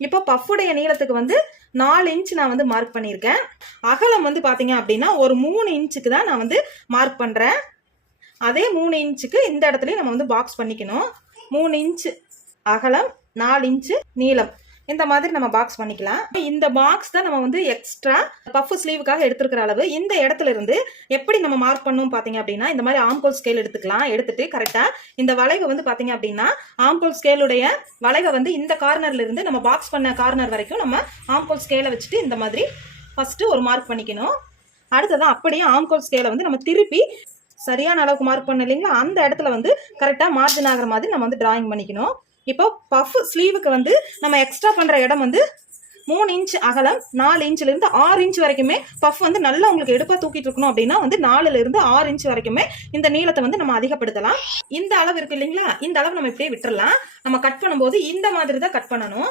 இப்போ பஃபுடைய நீளத்துக்கு வந்து 4 இன்ச் நான் வந்து மார்க் பண்ணியிருக்கேன். அகலம் வந்து பார்த்தீங்க அப்படின்னா ஒரு 3 இன்ச்சுக்கு தான் நான் வந்து மார்க் பண்ணுறேன். அதே 3 இன்ச்சுக்கு இந்த இடத்துலையும் நம்ம வந்து பாக்ஸ் பண்ணிக்கணும். 3 இன்ச்சு அகலம், 4 இன்ச்சு நீளம், இந்த மாதிரி நம்ம பாக்ஸ் பண்ணிக்கலாம். இந்த பாக்ஸ் தான் நம்ம வந்து எக்ஸ்ட்ரா பஃப் ஸ்லீவுக்காக எடுத்துருக்கிற அளவு. இந்த இடத்துல இருந்து எப்படி நம்ம மார்க் பண்ணணும் பார்த்தீங்க அப்படின்னா, இந்த மாதிரி ஆம்கோல் ஸ்கேல் எடுத்துக்கலாம். எடுத்துட்டு கரெக்டாக இந்த வளைவை வந்து பார்த்தீங்க அப்படின்னா, ஆம்கோல் ஸ்கேலுடைய வளைவை வந்து இந்த கார்னர்ல இருந்து நம்ம பாக்ஸ் பண்ண கார்னர் வரைக்கும் நம்ம ஆம்கோல் ஸ்கேலை வச்சுட்டு இந்த மாதிரி ஃபர்ஸ்ட் ஒரு மார்க் பண்ணிக்கணும். அடுத்ததான் அப்படியே ஆம்கோல் ஸ்கேலை வந்து நம்ம திருப்பி சரியான அளவுக்கு மார்க் பண்ண இல்லைங்களா, அந்த இடத்துல வந்து கரெக்டாக மார்ஜின் ஆகிற மாதிரி நம்ம வந்து டிராயிங் பண்ணிக்கணும். இப்போ பஃப் ஸ்லீவுக்கு வந்து நம்ம எக்ஸ்ட்ரா பண்ணுற இடம் வந்து 3 இன்ச் அகலம், 4 இன்ச்லேருந்து 6 இன்ச் வரைக்குமே பஃப் வந்து நல்லா உங்களுக்கு எடுப்பாக தூக்கிட்டு இருக்கணும் அப்படின்னா வந்து 4லேருந்து 6 இன்ச் வரைக்குமே இந்த நீளத்தை வந்து நம்ம அதிகப்படுத்தலாம். இந்த அளவு இருக்கு இல்லைங்களா, இந்த அளவு நம்ம இப்படியே விட்டுறலாம். நம்ம கட் பண்ணும்போது இந்த மாதிரி தான் கட் பண்ணணும்.